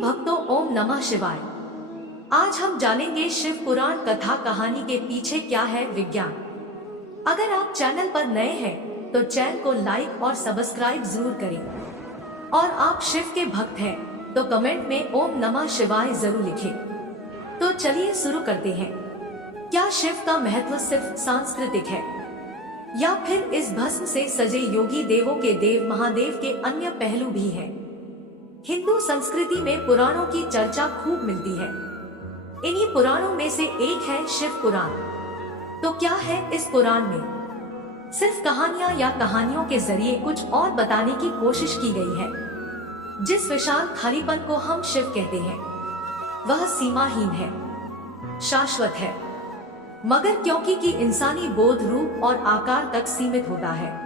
भक्तों, ओम नमः शिवाय। आज हम जानेंगे शिव पुराण कथा कहानी के पीछे क्या है विज्ञान। अगर आप चैनल पर नए हैं तो चैनल को लाइक और सब्सक्राइब जरूर करें और आप शिव के भक्त हैं तो कमेंट में ओम नमः शिवाय जरूर लिखें। तो चलिए शुरू करते हैं। क्या शिव का महत्व सिर्फ सांस्कृतिक है या फिर इस भस्म से सजे योगी देवों के देव महादेव के अन्य पहलू भी हैं? हिंदू संस्कृति में पुराणों की चर्चा खूब मिलती है। इन्हीं पुराणों में से एक है शिव पुराण। तो क्या है इस पुराण में? सिर्फ कहानियां या कहानियों के जरिए कुछ और बताने की कोशिश की गई है। जिस विशाल खालीपन को हम शिव कहते हैं वह सीमाहीन है, शाश्वत है, मगर क्योंकि कि इंसानी बोध, रूप और आकार तक सीमित होता है,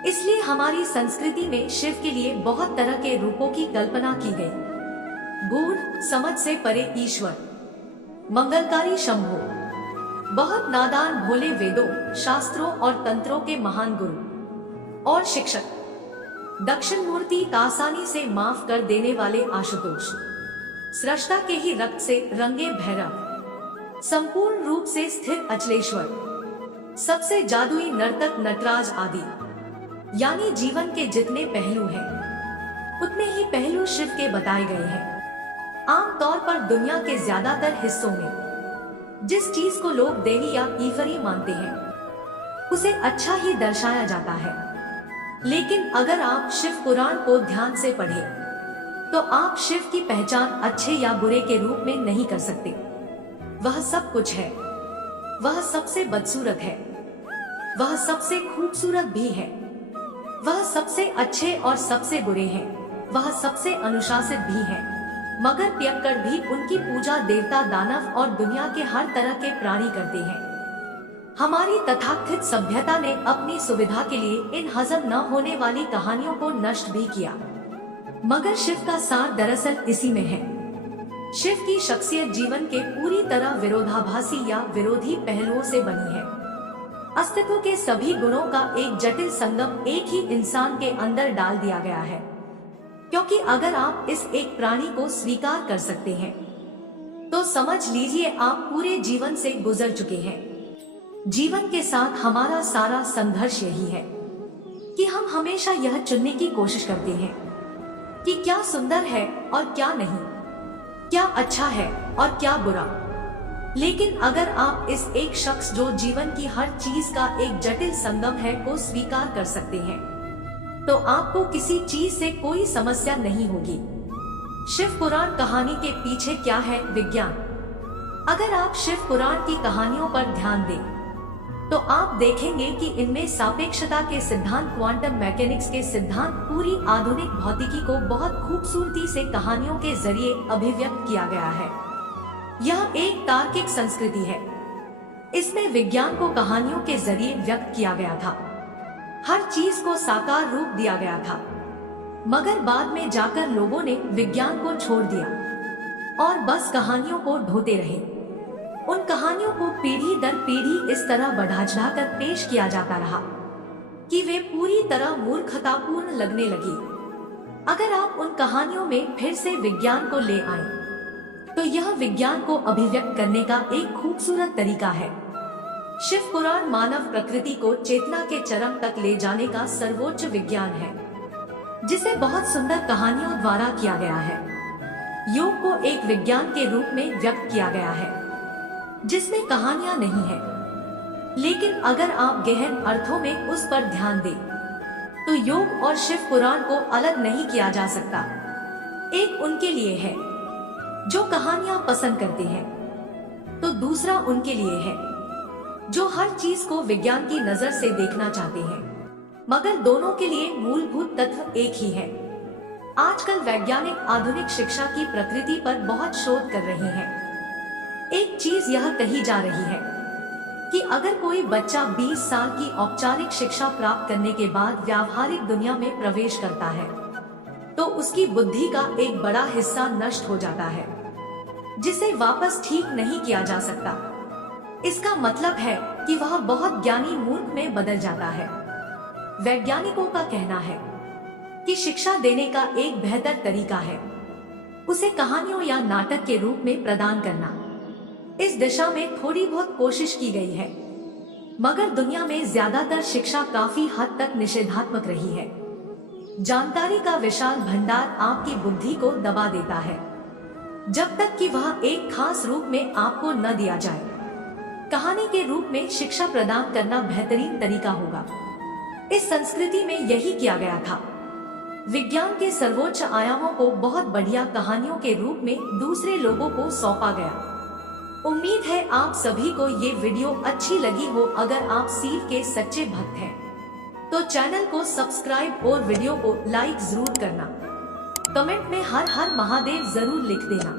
इसलिए हमारी संस्कृति में शिव के लिए बहुत तरह के रूपों की कल्पना की गई। गूढ़ समझ से परे ईश्वर, मंगलकारी शंभो, बहुत नादान भोले वेदों, शास्त्रों और तंत्रों के महान गुरु और शिक्षक, दक्षिण मूर्ति, आसानी से माफ कर देने वाले आशुतोष, सृष्टा के ही रक्त से रंगे भैरव, संपूर्ण रूप से स्थिर अचलेश्वर, सबसे जादुई नर्तक नटराज आदि। यानी जीवन के जितने पहलू हैं उतने ही पहलू शिव के बताए गए हैं। आमतौर पर दुनिया के ज्यादातर हिस्सों में जिस चीज को लोग देवी या ईश्वरी मानते हैं उसे अच्छा ही दर्शाया जाता है, लेकिन अगर आप शिव पुराण को ध्यान से पढ़ें तो आप शिव की पहचान अच्छे या बुरे के रूप में नहीं कर सकते। वह सब कुछ है, वह सबसे बदसूरत है, वह सबसे खूबसूरत भी है, वह सबसे अच्छे और सबसे बुरे हैं, वह सबसे अनुशासित भी हैं, मगर पियक्कड़ भी उनकी पूजा देवता, दानव और दुनिया के हर तरह के प्राणी करते हैं। हमारी तथाकथित सभ्यता ने अपनी सुविधा के लिए इन हजम न होने वाली कहानियों को नष्ट भी किया, मगर शिव का सार दरअसल इसी में है। शिव की शख्सियत जीवन के पूरी तरह विरोधाभासी या विरोधी पहलुओं से बनी है। अस्तित्व के सभी गुणों का एक जटिल संगम एक ही इंसान के अंदर डाल दिया गया है, क्योंकि अगर आप इस एक प्राणी को स्वीकार कर सकते हैं तो समझ लीजिए आप पूरे जीवन से गुजर चुके हैं। जीवन के साथ हमारा सारा संघर्ष यही है कि हम हमेशा यह चुनने की कोशिश करते हैं कि क्या सुंदर है और क्या नहीं, क्या अच्छा है और क्या बुरा। लेकिन अगर आप इस एक शख्स जो जीवन की हर चीज का एक जटिल संगम है को स्वीकार कर सकते हैं तो आपको किसी चीज से कोई समस्या नहीं होगी। शिव पुराण कहानी के पीछे क्या है विज्ञान? अगर आप शिव पुराण की कहानियों पर ध्यान दें तो आप देखेंगे कि इनमें सापेक्षता के सिद्धांत, क्वांटम मैकेनिक्स के सिद्धांत, पूरी आधुनिक भौतिकी को बहुत खूबसूरती से कहानियों के जरिए अभिव्यक्त किया गया है। यह एक तार्किक संस्कृति है। इसमें विज्ञान को कहानियों के जरिए व्यक्त किया गया था, हर चीज को साकार रूप दिया गया था, मगर बाद में जाकर लोगों ने विज्ञान को छोड़ दिया और बस कहानियों को ढोते रहे। उन कहानियों को पीढ़ी दर पीढ़ी इस तरह बढ़ा चढ़ाकर पेश किया जाता रहा कि वे पूरी तरह मूर्खतापूर्ण लगने लगी। अगर आप उन कहानियों में फिर से विज्ञान को ले आए तो यह विज्ञान को अभिव्यक्त करने का एक खूबसूरत तरीका है। शिव पुराण मानव प्रकृति को चेतना के चरम तक ले जाने का सर्वोच्च विज्ञान है, जिसे बहुत सुंदर कहानियों द्वारा किया गया है। योग को एक विज्ञान के रूप में व्यक्त किया गया है जिसमें कहानियां नहीं है, लेकिन अगर आप गहन अर्थों में उस पर ध्यान दें तो योग और शिव पुराण को अलग नहीं किया जा सकता। एक उनके लिए है जो कहानियां पसंद करते हैं, तो दूसरा उनके लिए है जो हर चीज को विज्ञान की नजर से देखना चाहते हैं, मगर दोनों के लिए मूलभूत तत्व एक ही है। आजकल वैज्ञानिक आधुनिक शिक्षा की प्रकृति पर बहुत शोध कर रहे हैं। एक चीज यह कही जा रही है कि अगर कोई बच्चा 20 साल की औपचारिक शिक्षा प्राप्त करने के बाद व्यावहारिक दुनिया में प्रवेश करता है तो उसकी बुद्धि का एक बड़ा हिस्सा नष्ट हो जाता है, जिसे वापस ठीक नहीं किया जा सकता। इसका मतलब है कि वह बहुत ज्ञानी मूर्ख में बदल जाता है। वैज्ञानिकों का कहना है कि शिक्षा देने का एक बेहतर तरीका है उसे कहानियों या नाटक के रूप में प्रदान करना। इस दिशा में थोड़ी बहुत कोशिश की गई है, मगर दुनिया में ज्यादातर शिक्षा काफी हद तक निषेधात्मक रही है। जानकारी का विशाल भंडार आपकी बुद्धि को दबा देता है, जब तक कि वह एक खास रूप में आपको न दिया जाए। कहानी के रूप में शिक्षा प्रदान करना बेहतरीन तरीका होगा। इस संस्कृति में यही किया गया था। विज्ञान के सर्वोच्च आयामों को बहुत बढ़िया कहानियों के रूप में दूसरे लोगों को सौंपा गया। उम्मीद है आप सभी को ये वीडियो अच्छी लगी हो। अगर आप शिव के सच्चे भक्त हैं, तो चैनल को सब्सक्राइब और वीडियो को लाइक जरूर करना। कमेंट में हर हर महादेव जरूर लिख देना।